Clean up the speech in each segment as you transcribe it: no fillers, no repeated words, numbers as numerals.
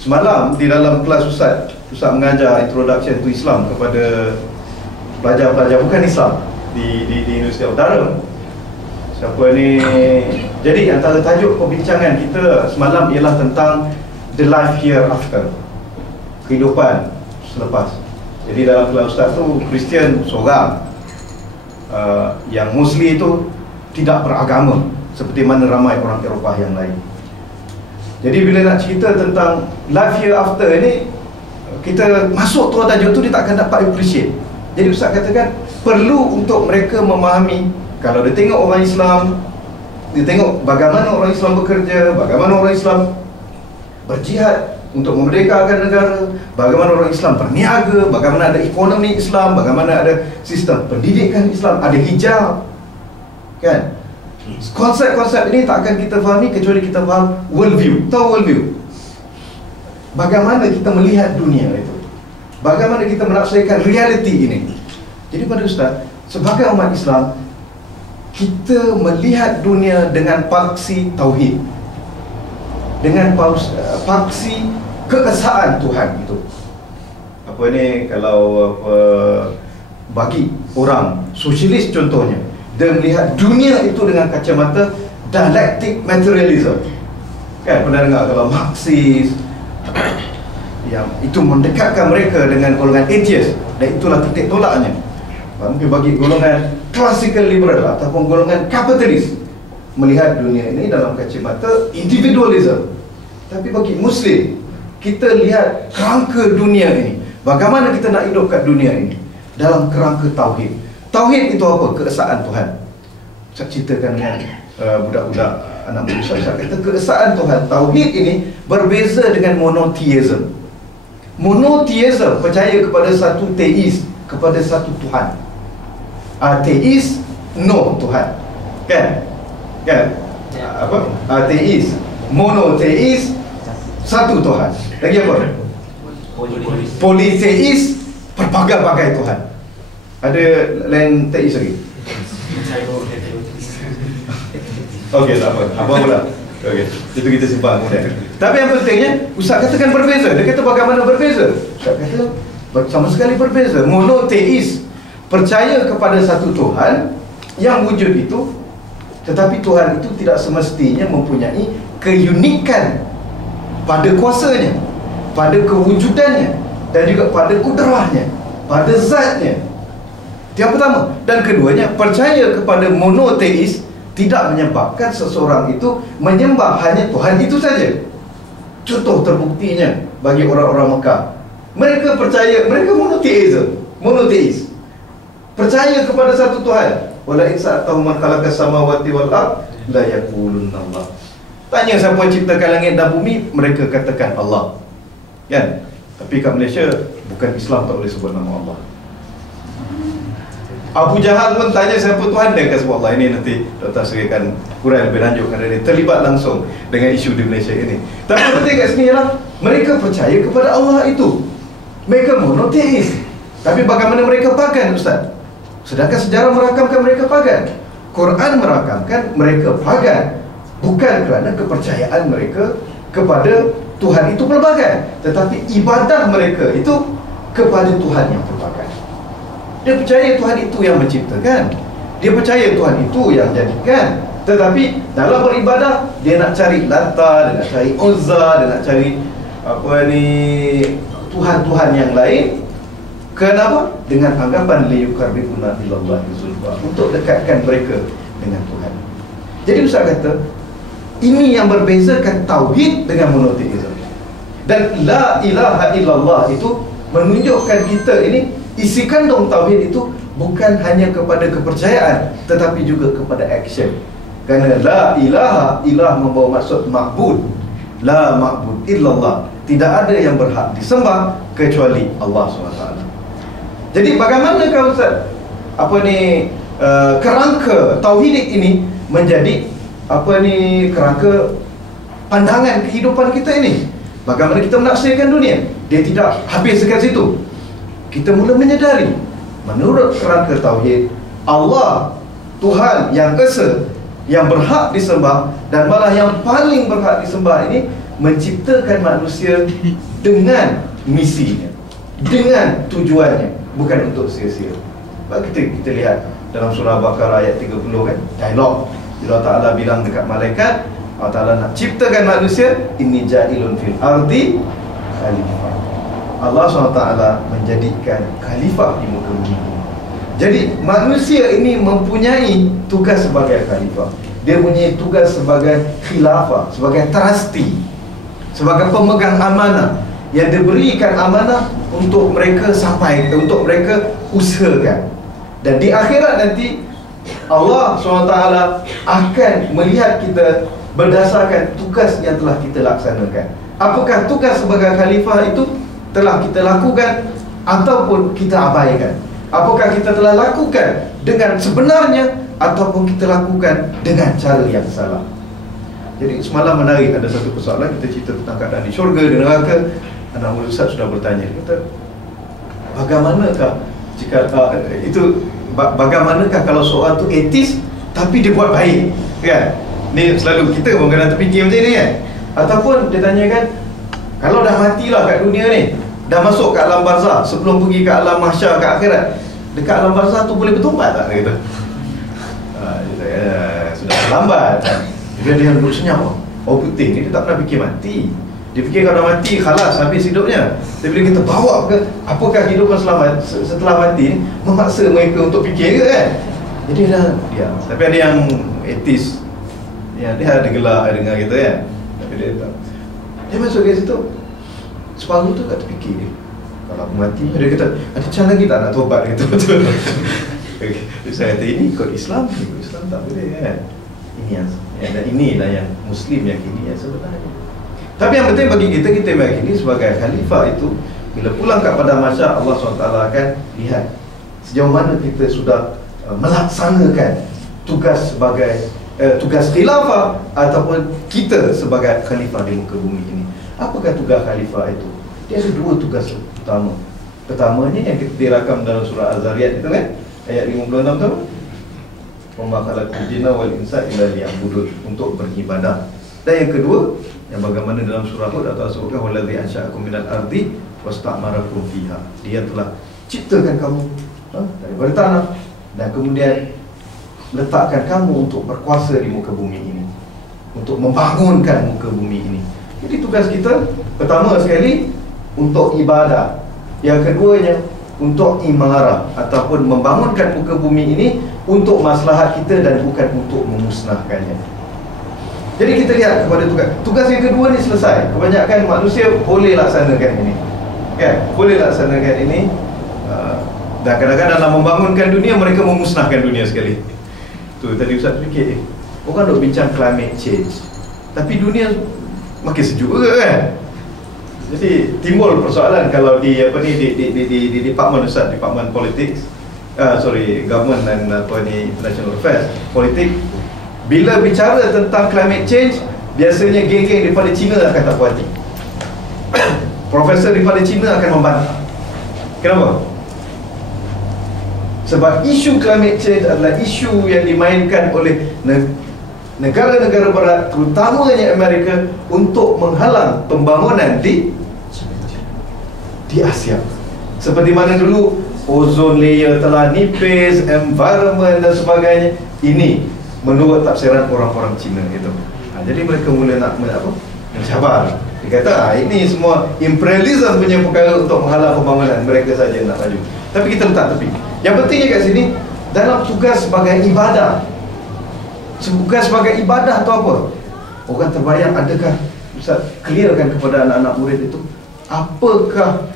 Semalam di dalam kelas Ustaz mengajar Introduction to Islam kepada pelajar-pelajar bukan Islam di Universiti Utara. Siapa ni? Jadi antara tajuk perbincangan kita semalam ialah tentang the life hereafter, kehidupan selepas. Jadi dalam kelas Ustaz tu Kristian seorang, yang Muslim itu tidak beragama seperti mana ramai orang Eropah yang lain. Jadi bila nak cerita tentang life hereafter ni, kita masuk terus tajuk tu, dia tak akan dapat appreciate. Jadi Ustaz katakan perlu untuk mereka memahami, kalau dia tengok orang Islam, dia tengok bagaimana orang Islam bekerja, bagaimana orang Islam berjihad untuk memerdekakan negara, bagaimana orang Islam berniaga, bagaimana ada ekonomi Islam, bagaimana ada sistem pendidikan Islam, ada hijab, kan? Konsep-konsep ini tak akan kita fahami kecuali kita faham worldview. Tahu worldview? Bagaimana kita melihat dunia itu, bagaimana kita menafsirkan realiti ini. Jadi pada Ustaz, sebagai umat Islam, kita melihat dunia dengan paksi tauhid, dengan paksi keesaan Tuhan itu. Apa ni, kalau bagi orang sosialis contohnya, dia melihat dunia itu dengan kacamata dialektik materialism. Kan pernah dengar kalau Marxis, yang itu mendekatkan mereka dengan golongan atheist, dan itulah titik tolaknya. Mungkin bagi golongan classical liberal ataupun golongan kapitalis, melihat dunia ini dalam kacamata individualism. Tapi bagi Muslim, kita lihat kerangka dunia ini, bagaimana kita nak hidup kat dunia ini dalam kerangka tauhid. Tauhid itu apa? Keesaan Tuhan. Saya ceritakan dengan budak-budak anak muda saya kata keesaan Tuhan. Tauhid ini berbeza dengan monotheism. Monotheism percaya kepada satu teis, kepada satu Tuhan. Ateis, no Tuhan. Kan? Apa? Ateis, monotheis, satu Tuhan. Lagi apa? Politeis, berbagai-bagai Tuhan. Ada lain teis lagi? Okey, tak apa. Abang pula. Okey, itu kita simpan kemudian. Tapi yang pentingnya, Ustaz katakan berbeza. Dia kata bagaimana berbeza? Ustaz kata sama sekali berbeza. Monoteis, percaya kepada satu Tuhan yang wujud itu, tetapi Tuhan itu tidak semestinya mempunyai keunikan pada kuasanya, pada kewujudannya, dan juga pada kudrahnya, pada zatnya. Itu yang pertama. Dan keduanya, percaya kepada monoteis tidak menyebabkan seseorang itu menyembah hanya Tuhan itu saja. Contoh terbuktinya bagi orang-orang Mekah, mereka percaya, mereka monoteis, percaya kepada satu Tuhan. Wala in sa'atahum man khalaqas samawati wal ard la yaqulunna Allah. Tanya siapa ciptakan langit dan bumi, mereka katakan Allah. Kan? Tapi kat Malaysia bukan Islam tak boleh sebut nama Allah. Abu Jahal pun tanya siapa Tuhan, dia akan sebut Allah. Ini nanti Dr. Serikan kurang lebih lanjut kerana dia terlibat langsung dengan isu di Malaysia ini. Tapi penting kat sini ialah mereka percaya kepada Allah itu. Mereka monoteis. Tapi bagaimana mereka pagan, Ustaz? Sedangkan sejarah merakamkan mereka pagan, Quran merakamkan mereka pagan, bukan kerana kepercayaan mereka kepada Tuhan itu pelbagai, tetapi ibadah mereka itu kepada Tuhan yang pelbagai. Dia percaya Tuhan itu yang menciptakan, dia percaya Tuhan itu yang jadikan, tetapi dalam beribadah dia nak cari Lata, dia nak cari Uzza, dia nak cari Tuhan-Tuhan yang lain. Kenapa? Dengan anggapan liyuqarribuna ilallahi zulfa, untuk dekatkan mereka dengan Tuhan. Jadi Ustaz kata ini yang membezakan tauhid dengan monoteisme. Dan la ilaha illallah itu menunjukkan kita ini, isi kandung tauhid itu bukan hanya kepada kepercayaan, tetapi juga kepada action. Kerana la ilaha, ilah membawa maksud ma'bud. La ma'bud illallah, tidak ada yang berhak disembah kecuali Allah SWT. Jadi bagaimana kalau Ustaz kerangka tauhidik ini menjadi kerangka pandangan kehidupan kita ini? Bagaimana kita menafsirkan dunia? Dia tidak habis dekat situ. Kita mula menyedari, menurut kerangka tauhid, Allah, Tuhan yang esa, yang berhak disembah, dan malah yang paling berhak disembah ini menciptakan manusia dengan misinya, dengan tujuannya, bukan untuk sia-sia. Kita lihat dalam surah Baqarah ayat 30 kan, dialog bila Allah Ta'ala bilang dekat malaikat, Allah Ta'ala nak ciptakan manusia, inni ja'ilun fil ardi khalifah. Allah SWT menjadikan khalifah di muka bumi. Jadi manusia ini mempunyai tugas sebagai khalifah. Dia punya tugas sebagai khilafah, sebagai trustee, sebagai pemegang amanah yang diberikan amanah untuk mereka sampai, untuk mereka usahakan. Dan di akhirat nanti Allah SWT akan melihat kita berdasarkan tugas yang telah kita laksanakan. Apakah tugas sebagai khalifah itu telah kita lakukan ataupun kita abaikan? Apakah kita telah lakukan dengan sebenarnya ataupun kita lakukan dengan cara yang salah? Jadi semalam menarik, ada satu persoalan, kita cerita tentang keadaan di syurga, di neraka. Anak murid Ustaz sudah bertanya, kata, bagaimanakah jika bagaimanakah kalau seorang tu etis tapi dia buat baik, kan? Ni selalu kita pun kena terfikir macam ni, kan? Ataupun dia tanyakan, kalau dah matilah kat dunia ni, dah masuk ke alam barzah, sebelum pergi ke alam mahsyar, ke akhirat, dekat alam barzah tu boleh bertobat tak? Dia kata, sudah terlambat, kan? Dia duduk senyap. Oh putih ni dia tak pernah fikir mati. Dia fikir kalau dah mati, khalas, habis hidupnya. Tapi bila kita bawa ke apakah kehidupan setelah mati ni, memaksa mereka untuk fikir ke, kan? Jadi dah diam. Tapi ada yang etis, ya, dia ada gelak dengar kita, kan? Tapi dia tak. Dia masuk ke situ, separuh tu tak terfikir dia. Kalau aku mati, dia kata, ada cara lagi tak nak tobat? Dia kata, betul. Saya kata, ini ikut Islam tak boleh, kan? Ini yang, dan inilah yang Muslim yakini yang sebenarnya. Tapi yang penting bagi kita meyakini sebagai khalifah itu, bila pulang kepada mahsyar, Allah SWT akan lihat sejauh mana kita sudah melaksanakan tugas sebagai tugas khilafah ataupun kita sebagai khalifah di muka bumi ini. Apakah tugas khalifah itu? Dia ada dua tugas utama. Pertamanya yang kita dirakam dalam surah Az-Zariyat itu, kan, ayat 56 tu, wa ma khalaqtul jinna wal insa illa liya'budun, untuk beribadah. Dan yang kedua, yang bagaimana dalam surah Hud atau surah wallazi ansha'akum minal ardi wasta'marakum fiha, dia telah ciptakan kamu daripada tanah dan kemudian letakkan kamu untuk berkuasa di muka bumi ini, untuk membangunkan muka bumi ini. Jadi tugas kita pertama sekali untuk ibadah, yang keduanya untuk imarah ataupun membangunkan muka bumi ini untuk maslahat kita dan bukan untuk memusnahkannya. Jadi kita lihat kepada tugas yang kedua ni selesai. Kebanyakan manusia boleh laksanakan ini, kan? Boleh laksanakan ini. Dan kadang-kadang dalam membangunkan dunia, mereka memusnahkan dunia sekali. Tu tadi Ustaz fikir, orang duk bincang climate change, tapi dunia makin sejuk ke, kan? Jadi timbul persoalan kalau di di department Ustaz, department politics, government dan international affairs, politik. Bila bicara tentang climate change, biasanya geng-geng daripada China akan tak puas hati. Profesor daripada China akan membantah. Kenapa? Sebab isu climate change adalah isu yang dimainkan oleh negara-negara barat, terutamanya Amerika, untuk menghalang pembangunan di Asia. Seperti mana dulu ozon layer telah nipis, environment dan sebagainya. Ini menurut tafsiran orang-orang Cina itu. Jadi mereka mula nak mencabar. Dia kata, ini semua imperialism punya perkara untuk menghalang pembangunan, mereka saja nak maju. Tapi kita letak tepi. Yang pentingnya kat sini, dalam tugas sebagai ibadah. Tugas sebagai ibadah tu apa? Orang terbayang, adakah Ustaz clearkan kepada anak-anak murid itu, apakah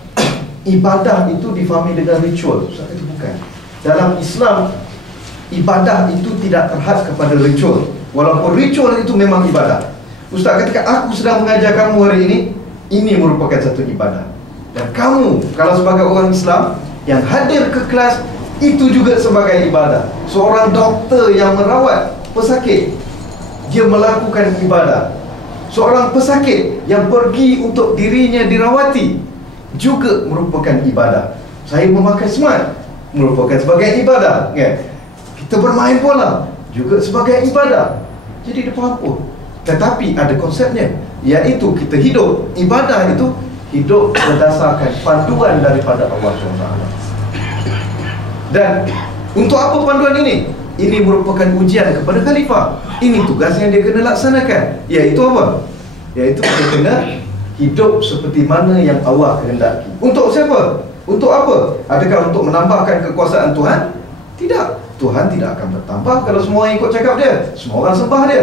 ibadah itu difahami dengan ritual? Ustaz kata bukan. Dalam Islam, ibadah itu tidak terhad kepada ritual, walaupun ritual itu memang ibadah. Ustaz katakan, aku sedang mengajar kamu hari ini merupakan satu ibadah. Dan kamu, kalau sebagai orang Islam yang hadir ke kelas, itu juga sebagai ibadah. Seorang doktor yang merawat pesakit, dia melakukan ibadah. Seorang pesakit yang pergi untuk dirinya dirawati, juga merupakan ibadah. Saya memakai smart, merupakan sebagai ibadah, kan? Kita bermain bola juga sebagai ibadah. Jadi dia faham, tetapi ada konsepnya. iaitu kita hidup. Ibadah itu hidup berdasarkan panduan daripada Allah SWT. Dan untuk apa panduan ini? Ini merupakan ujian kepada khalifah. Ini tugas yang dia kena laksanakan. Iaitu apa? Iaitu dia kena hidup seperti mana yang Allah kehendaki. Untuk siapa? Untuk apa? Adakah untuk menambahkan kekuasaan Tuhan? Tidak. Tuhan tidak akan bertambah kalau semua orang ikut cakap dia. Semua orang sembah dia.